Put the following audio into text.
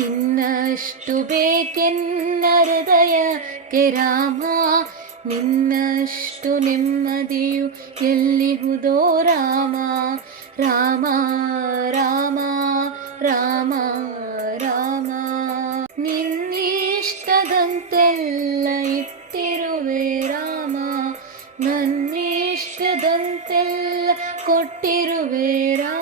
ಇನ್ನಷ್ಟು ಬೇಕೆನ್ನ ಹೃದಯಕ್ಕೆ ರಾಮ, ನಿನ್ನಷ್ಟು ನೆಮ್ಮದಿಯು ಎಲ್ಲಿಹುದೋ ರಾಮ. ರಾಮ ರಾಮ ರಾಮ ರಾಮ, ನಿನ್ನಿಷ್ಟದಂತೆಲ್ಲ ಇಟ್ಟಿರುವೆ ರಾಮ, ನನ್ನಿಷ್ಟದಂತೆಲ್ಲ ಕೊಟ್ಟಿರುವೆ ರಾಮ.